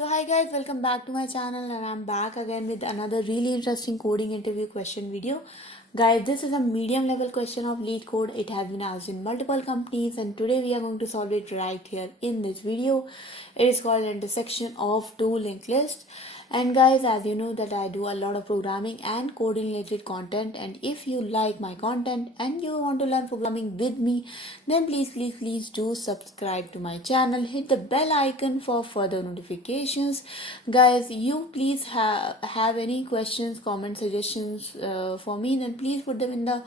So hi guys, welcome back to my channel and I'm back again with another really interesting coding interview question video. Guys, this is a medium level question of LeetCode. It has been asked in multiple companies and today we are going to solve it right here in this video. It is called intersection of two linked lists. And guys, as you know that I do a lot of programming and coding related content, and if you like my content and you want to learn programming with me, then please do subscribe to my channel, hit the bell icon for further notifications. Guys, you please have any questions, comment, suggestions for me, then please put them in the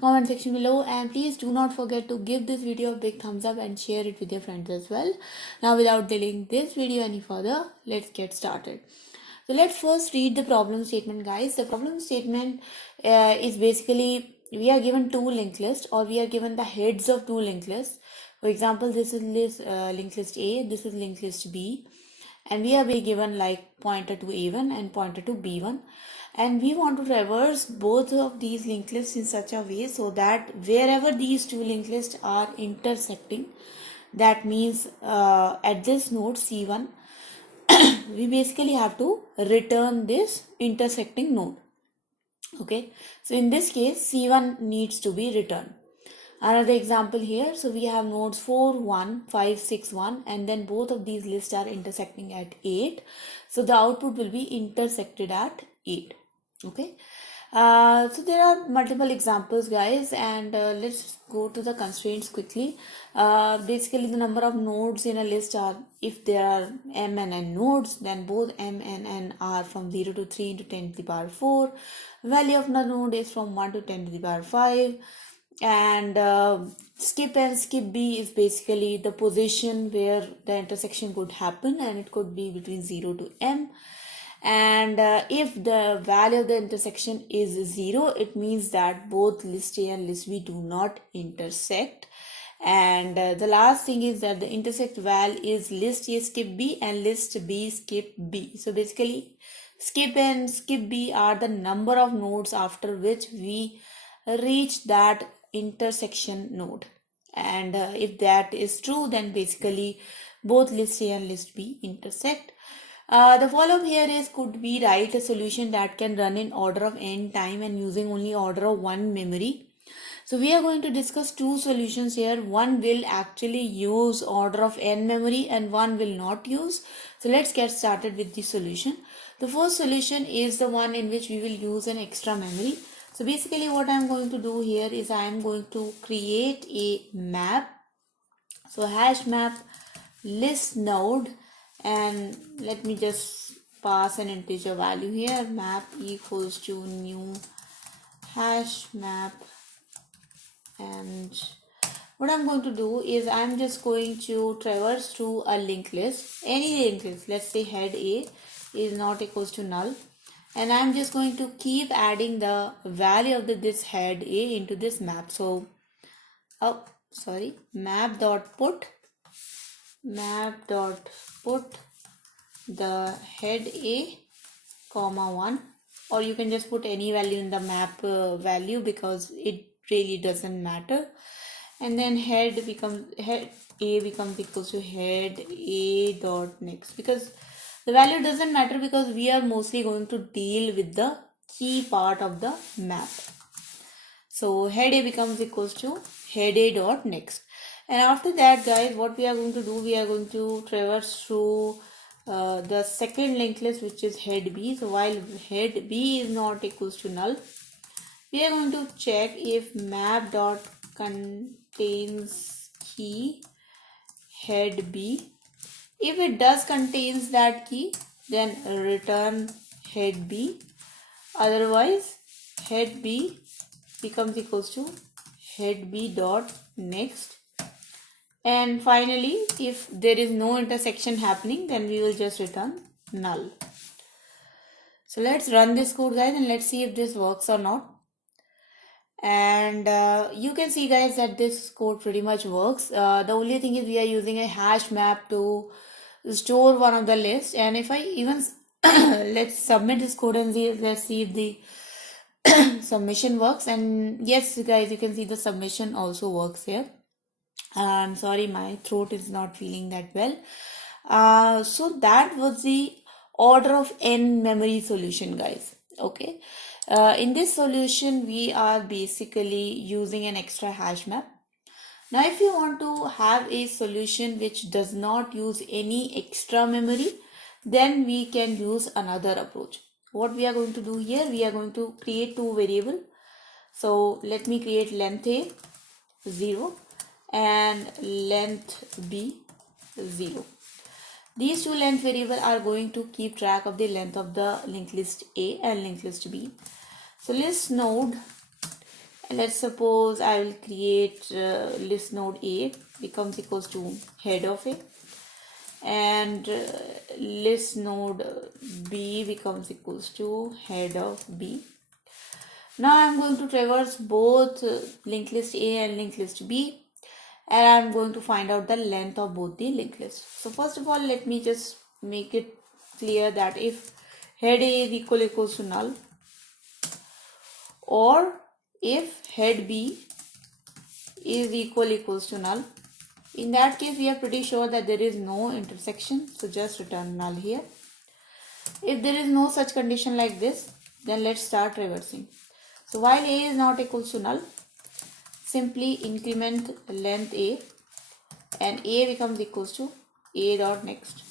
comment section below, and please do not forget to give this video a big thumbs up and share it with your friends as well. Now without delaying this video any further, let's get started. So let's first read the problem statement, guys. The problem statement is basically we are given two linked lists, or we are given the heads of two linked lists. For example, this is linked list A, this is linked list B, and we are being given like pointer to A1 and pointer to B1, and we want to traverse both of these linked lists in such a way so that wherever these two linked lists are intersecting, that means at this node C1 we basically have to return this intersecting node. Okay, so in this case C1 needs to be returned. Another example here, so we have nodes 4 1 5 6 1, and then both of these lists are intersecting at 8, so the output will be intersected at 8. Okay, so there are multiple examples, guys, and let's go to the constraints quickly. Basically the number of nodes in a list are, if there are m and n nodes, then both m and n are from 0 to 3 into 10 to the power 4. Value of the node is from 1 to 10 to the power 5. And skip and skip B is basically the position where the intersection could happen, and it could be between 0 to m. And if the value of the intersection is 0, it means that both list A and list B do not intersect. And the last thing is that the intersect val is list A skip B and list B skip B. So basically skip and skip B are the number of nodes after which we reach that intersection node. And if that is true, then basically both list A and list B intersect. The follow-up here is, could we write a solution that can run in order of n time and using only order of one memory? So we are going to discuss two solutions here. One will actually use order of n memory and one will not use. So let's get started with the solution. The first solution is the one in which we will use an extra memory. So basically what I am going to do here is I am going to create a map. So hash map list node, and let me just pass an integer value here. Map equals to new hash map, and what I'm going to do is I'm just going to traverse through a linked list, any linked list. Let's say head A is not equals to null, and I'm just going to keep adding the value of this head A into this map. So map dot put the head A comma 1, or you can just put any value in the map value because it really doesn't matter. And then head A becomes equals to head A dot next, because the value doesn't matter because we are mostly going to deal with the key part of the map. So head A becomes equals to head A dot next. And after that, guys, what we are going to do, we are going to traverse through the second linked list, which is head B. So while head B is not equals to null, we are going to check if map dot contains key head B. If it does contains that key, then return head B. Otherwise, head B becomes equals to head B dot next. And finally, if there is no intersection happening, then we will just return null. So let's run this code, guys, and let's see if this works or not. And you can see, guys, that this code pretty much works. The only thing is we are using a hash map to store one of the lists. And if I even let's submit this code and let's see if the submission works. And yes, guys, you can see the submission also works here. I'm sorry, my throat is not feeling that well. So that was the order of n memory solution, guys. Okay. In this solution, we are basically using an extra hash map. Now, if you want to have a solution which does not use any extra memory, then we can use another approach. What we are going to do here, we are going to create two variables. So let me create length A 0 and length B 0. These two length variables are going to keep track of the length of the linked list A and linked list B. So list node, let's suppose I will create list node A becomes equals to head of A, and list node B becomes equals to head of B. Now I am going to traverse both linked list A and linked list B, and I am going to find out the length of both the linked lists. So first of all, let me just make it clear that if head A is equals to null, or if head B is equals to null, in that case we are pretty sure that there is no intersection, so just return null here. If there is no such condition like this, then let's start traversing. So while A is not equals to null, simply increment length A and A becomes equals to A dot next.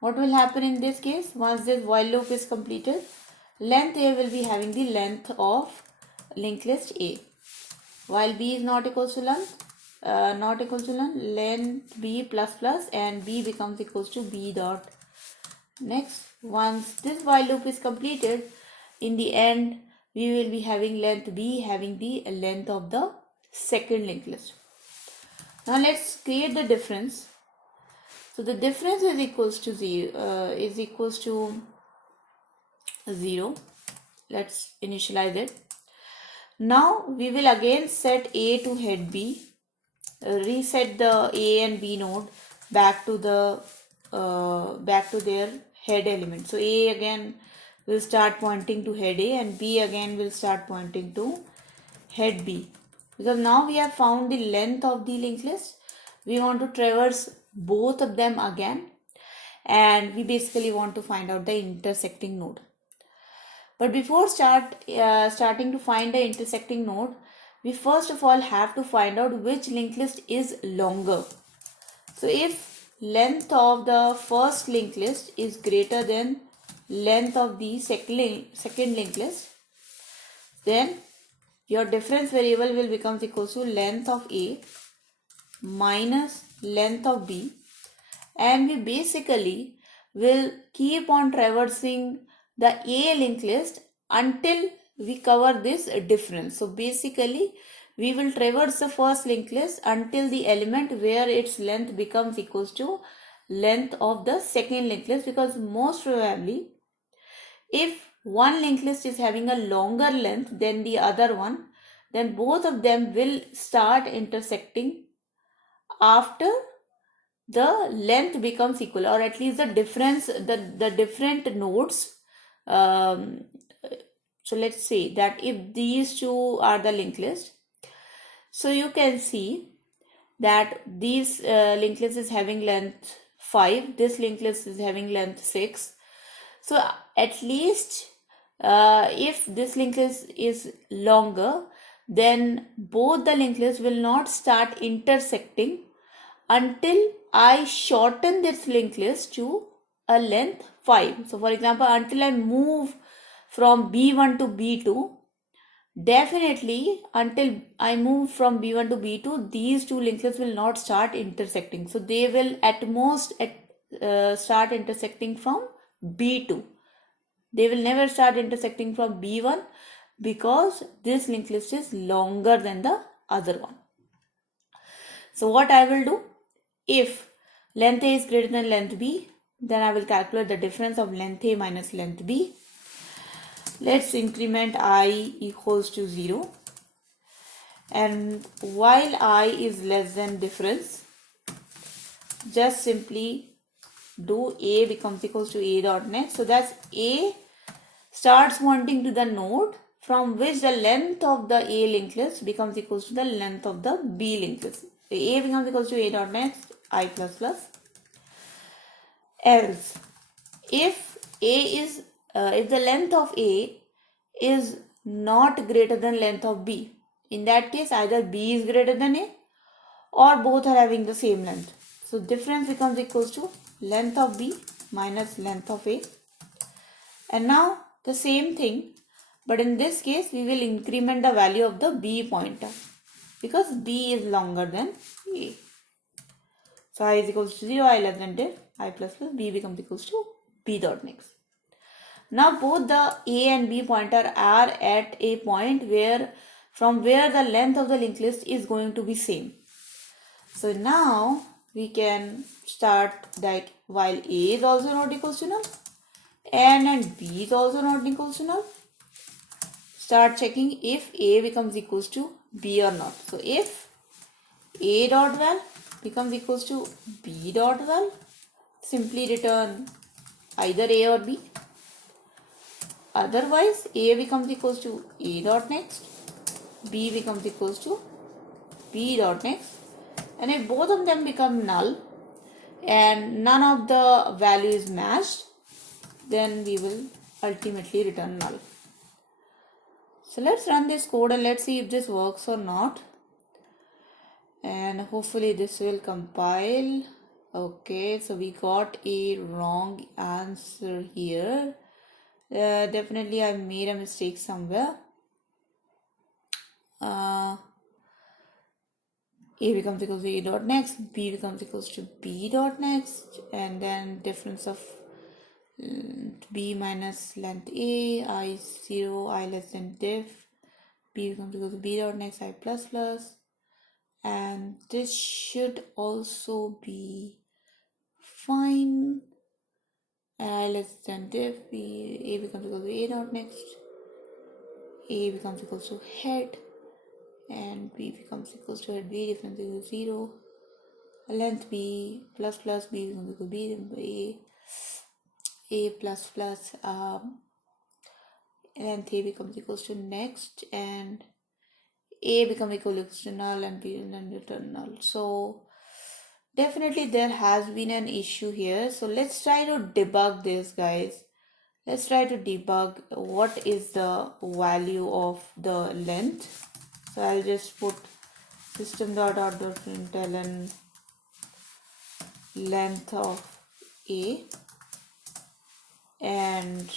What will happen in this case? Once this while loop is completed, length A will be having the length of linked list A. While B is not equals to null, length B plus plus and B becomes equals to B dot next. Once this while loop is completed, in the end we will be having length B having the length of the second linked list. Now let's create the difference. So the difference is equals to 0. Let's initialize it. Now we will again set A to head B, reset the A and B node back to their head element. So A again will start pointing to head A and B again will start pointing to head B. Because now we have found the length of the linked list, we want to traverse both of them again, and we basically want to find out the intersecting node. But before starting to find the intersecting node, we first of all have to find out which linked list is longer. So if length of the first linked list is greater than length of the second linked list, then your difference variable will become equal to length of A minus length of B, and we basically will keep on traversing the A linked list until we cover this difference. So basically we will traverse the first linked list until the element where its length becomes equals to length of the second linked list, because most probably if one linked list is having a longer length than the other one, then both of them will start intersecting after the length becomes equal, or at least the difference, the different nodes. So let's say that if these two are the linked list, so you can see that these linked list is having length 5, this linked list is having length 6. So at least if this linked list is longer, then both the linked lists will not start intersecting until I shorten this linked list to a length 5. So for example, until I move from B1 to B2, definitely until I move from B1 to B2, these two linked lists will not start intersecting. So they will at most start intersecting from B2. They will never start intersecting from B1 because this linked list is longer than the other one. So what I will do, if length A is greater than length B, then I will calculate the difference of length A minus length B. Let's increment I equals to 0. And while I is less than difference, just simply do A becomes equals to A dot next. So that's A starts pointing to the node from which the length of the A linked list becomes equals to the length of the B linked list. A becomes equals to A dot next I plus plus. else if if the length of A is not greater than length of B, in that case either B is greater than A or both are having the same length. So difference becomes equals to length of B minus length of A. And now the same thing, but in this case we will increment the value of the B pointer because B is longer than A. So I is equals to 0, I less than diff, I plus plus B becomes equals to B dot next. Now both the A and B pointer are at a point where from where the length of the linked list is going to be same. So now we can start that while A is also not equals to null and B is also not equals to null, start checking if A becomes equals to B or not. So if A dot val becomes equals to B dot val, simply return either A or B. Otherwise, A becomes equals to A dot next, B becomes equals to B dot next. And if both of them become null and none of the value is matched, then we will ultimately return null. So let's run this code and let's see if this works or not. And hopefully this will compile. Okay, so we got a wrong answer here. Definitely I made a mistake somewhere. A becomes equals to A dot next, B becomes equals to B dot next, and then difference of B minus length A, I 0, I less than diff, B becomes equal to B dot next, I plus plus, and this should also be fine. I less than diff, A becomes equal to A dot next, A becomes equal to head, and B becomes equals to head, B difference equal to 0, length B plus plus, B becomes equal to B, A plus plus, length A becomes equals to next, and A becomes equal to null and B and then return null. So definitely there has been an issue here. So let's try to debug this, guys. Let's try to debug what is the value of the length. So I'll just put system.out.println length of A and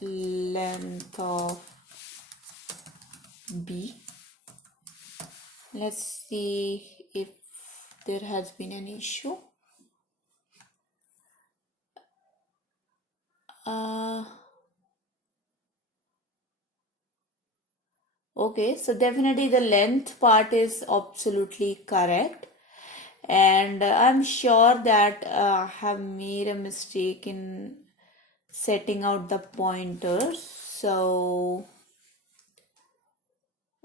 length of B. Let's see if there has been an issue. Okay, so definitely the length part is absolutely correct, and I'm sure that I have made a mistake in setting out the pointers. So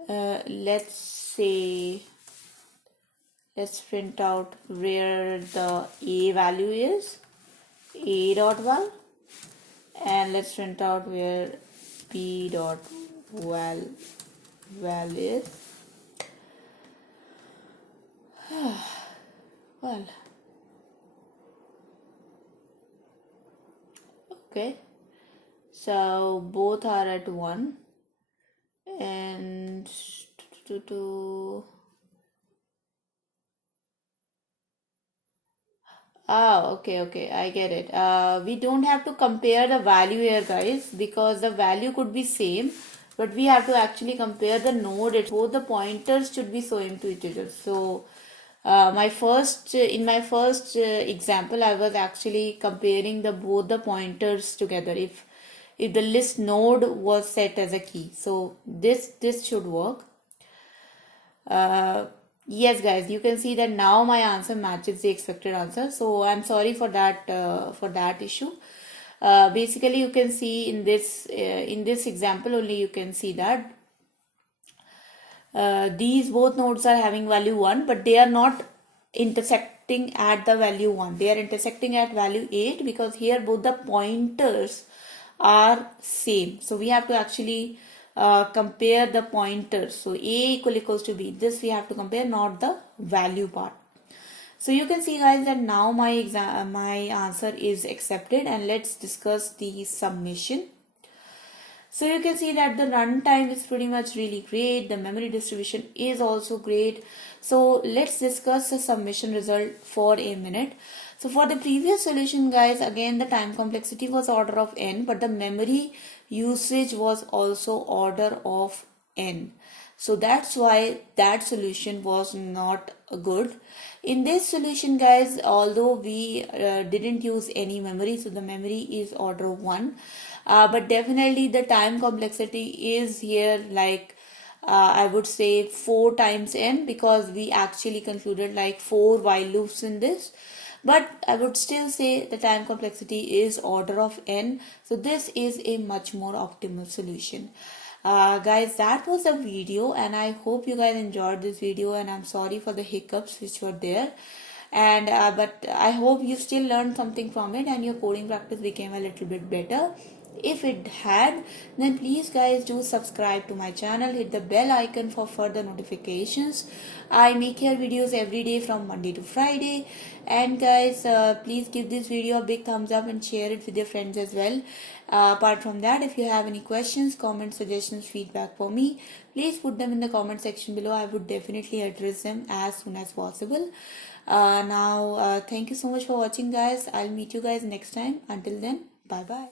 let's print out where the A value is, A dot val, and let's print out where B dot val is. Well, okay, so both are at 1 and okay, I get it. We don't have to compare the value here, guys, because the value could be same, but we have to actually compare the node. Both the pointers should be same to each other. So in my first example, I was actually comparing both the pointers together. If the list node was set as a key, so this should work. Yes, guys, you can see that now my answer matches the expected answer. So I'm sorry for that issue. Basically, you can see in this example only you can see that these both nodes are having value 1, but they are not intersecting at the value 1. They are intersecting at value 8 because here both the pointers are same. So we have to actually compare the pointers. So A equals to B. This we have to compare, not the value part. So you can see guys that now my answer is accepted, and let's discuss the submission. So you can see that the runtime is pretty much really great. The memory distribution is also great. So let's discuss the submission result for a minute. So for the previous solution guys, again the time complexity was order of n, but the memory usage was also order of n. So that's why that solution was not good. In this solution guys, although we didn't use any memory, so the memory is order 1, but definitely the time complexity is here like I would say 4 times n, because we actually concluded like 4 while loops in this. But I would still say the time complexity is order of n, so this is a much more optimal solution. Guys, that was the video, and I hope you guys enjoyed this video, and I'm sorry for the hiccups which were there. And but I hope you still learned something from it and your coding practice became a little bit better. If it had, then please guys do subscribe to my channel, hit the bell icon for further notifications. I make here videos every day from Monday to Friday. And guys, please give this video a big thumbs up and share it with your friends as well. Apart from that, if you have any questions, comments, suggestions, feedback for me, please put them in the comment section below. I would definitely address them as soon as possible. Thank you so much for watching guys. I'll meet you guys next time. Until then, bye bye.